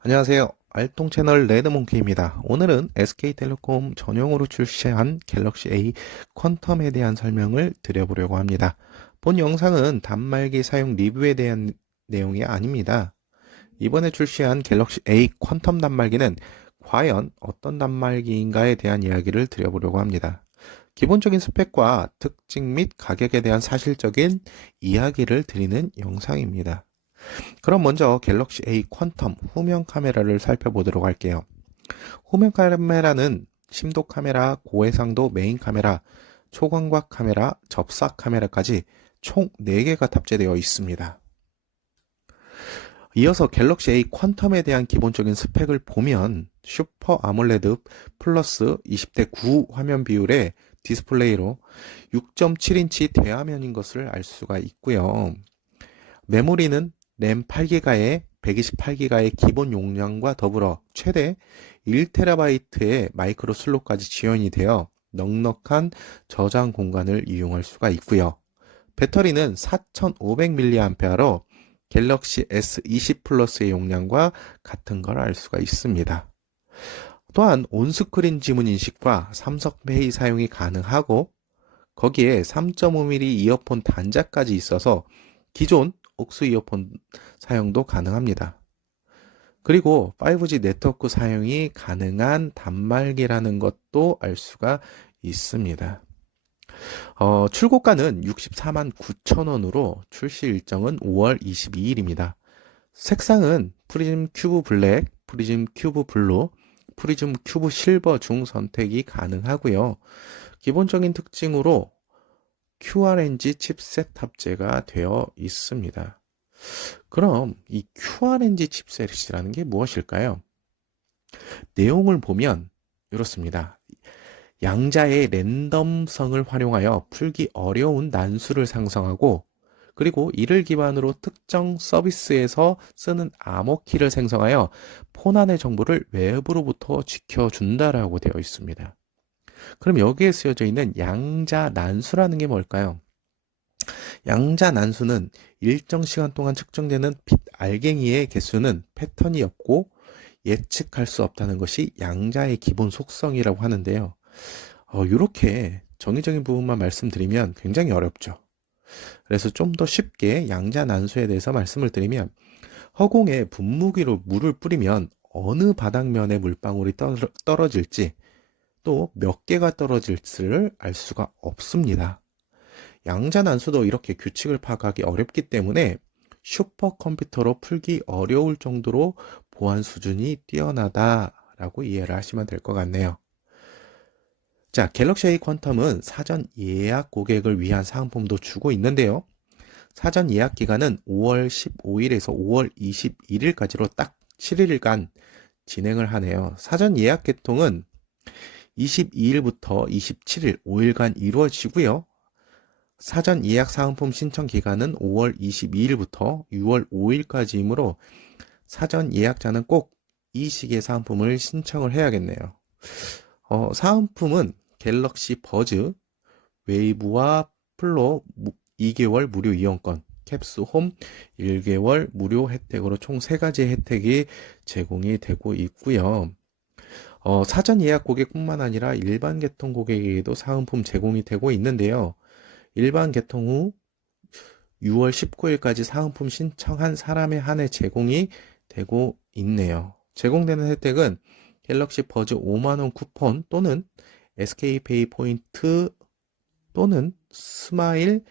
안녕하세요. 알통 채널 레드몽키입니다. 오늘은 SK텔레콤 전용으로 출시한 갤럭시 A 퀀텀에 대한 설명을 드려보려고 합니다. 본 영상은 단말기 사용 리뷰에 대한 내용이 아닙니다. 이번에 출시한 갤럭시 A 퀀텀 단말기는 과연 어떤 단말기인가에 대한 이야기를 드려보려고 합니다. 기본적인 스펙과 특징 및 가격에 대한 사실적인 이야기를 드리는 영상입니다. 그럼 먼저 갤럭시 A 퀀텀 후면 카메라를 살펴보도록 할게요. 후면 카메라는 심도 카메라, 고해상도 메인 카메라, 초광각 카메라, 접사 카메라까지 총 4개가 탑재되어 있습니다. 이어서 갤럭시 A 퀀텀에 대한 기본적인 스펙을 보면 슈퍼 아몰레드 플러스 20대 9 화면 비율의 디스플레이로 6.7인치 대화면인 것을 알 수가 있고요. 메모리는 램 8기가에 128기가의 기본 용량과 더불어 최대 1TB의 마이크로 슬롯까지 지원이 되어 넉넉한 저장 공간을 이용할 수가 있고요. 배터리는 4500mAh로 갤럭시 S20 플러스의 용량과 같은 걸 알 수가 있습니다. 또한 온스크린 지문 인식과 삼성페이 사용이 가능하고 거기에 3.5mm 이어폰 단자까지 있어서 기존 옥스 이어폰 사용도 가능합니다. 그리고 5G 네트워크 사용이 가능한 단말기라는 것도 알 수가 있습니다. 출고가는 64만 9천 원으로 출시 일정은 5월 22일입니다. 색상은 프리즘 큐브 블랙, 프리즘 큐브 블루, 프리즘 큐브 실버 중 선택이 가능하고요. 기본적인 특징으로 QRNG 칩셋 탑재가 되어 있습니다. 그럼 이 QRNG 칩셋이라는 게 무엇일까요? 내용을 보면 이렇습니다. 양자의 랜덤성을 활용하여 풀기 어려운 난수를 상성하고 그리고 이를 기반으로 특정 서비스에서 쓰는 암호키를 생성하여 폰 안의 정보를 외부로부터 지켜준다라고 되어 있습니다. 그럼 여기에 쓰여져 있는 양자 난수라는 게 뭘까요? 양자 난수는 일정 시간 동안 측정되는 빛 알갱이의 개수는 패턴이 없고 예측할 수 없다는 것이 양자의 기본 속성이라고 하는데요. 이렇게 정의적인 부분만 말씀드리면 굉장히 어렵죠. 그래서 좀 더 쉽게 양자 난수에 대해서 말씀을 드리면 허공에 분무기로 물을 뿌리면 어느 바닥면에 물방울이 떨어질지 또 몇 개가 떨어질지를 알 수가 없습니다. 양자 난수도 이렇게 규칙을 파악하기 어렵기 때문에 슈퍼컴퓨터로 풀기 어려울 정도로 보안 수준이 뛰어나다라고 이해를 하시면 될 것 같네요. 자, 갤럭시 A 퀀텀은 사전 예약 고객을 위한 사은품도 주고 있는데요. 사전 예약 기간은 5월 15일에서 5월 21일까지로 딱 7일간 진행을 하네요. 사전 예약 개통은 22일부터 27일 5일간 이루어지고요. 사전 예약 사은품 신청 기간은 5월 22일부터 6월 5일까지이므로 사전 예약자는 꼭 이 시기에 사은품을 신청을 해야겠네요. 사은품은 갤럭시 버즈, 웨이브와 플로 2개월 무료 이용권, 캡스 홈 1개월 무료 혜택으로 총 3가지 혜택이 제공이 되고 있고요. 사전 예약 고객뿐만 아니라 일반 개통 고객에게도 사은품 제공이 되고 있는데요. 일반 개통 후 6월 19일까지 사은품 신청한 사람에 한해 제공이 되고 있네요. 제공되는 혜택은 갤럭시 버즈 5만원 쿠폰 또는 SK페이 포인트 또는 스마일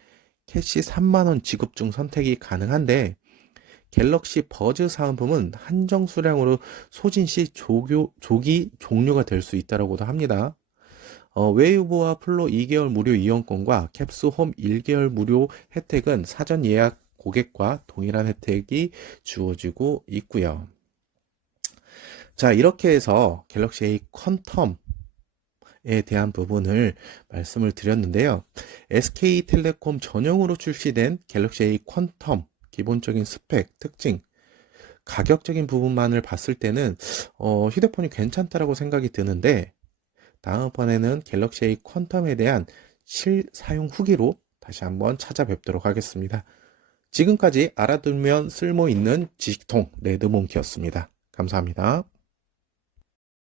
캐시 3만원 지급 중 선택이 가능한데 갤럭시 버즈 사은품은 한정 수량으로 소진 시 조기 종료가 될 수 있다고도 합니다. 웨이브와 플로 2개월 무료 이용권과 캡스 홈 1개월 무료 혜택은 사전 예약 고객과 동일한 혜택이 주어지고 있고요. 자, 이렇게 해서 갤럭시 A 퀀텀에 대한 부분을 말씀을 드렸는데요. SK텔레콤 전용으로 출시된 갤럭시 A 퀀텀 기본적인 스펙, 특징, 가격적인 부분만을 봤을 때는 휴대폰이 괜찮다라고 생각이 드는데 다음번에는 갤럭시 A 퀀텀에 대한 실사용 후기로 다시 한번 찾아뵙도록 하겠습니다. 지금까지 알아두면 쓸모있는 지식통 레드몽키였습니다. 감사합니다.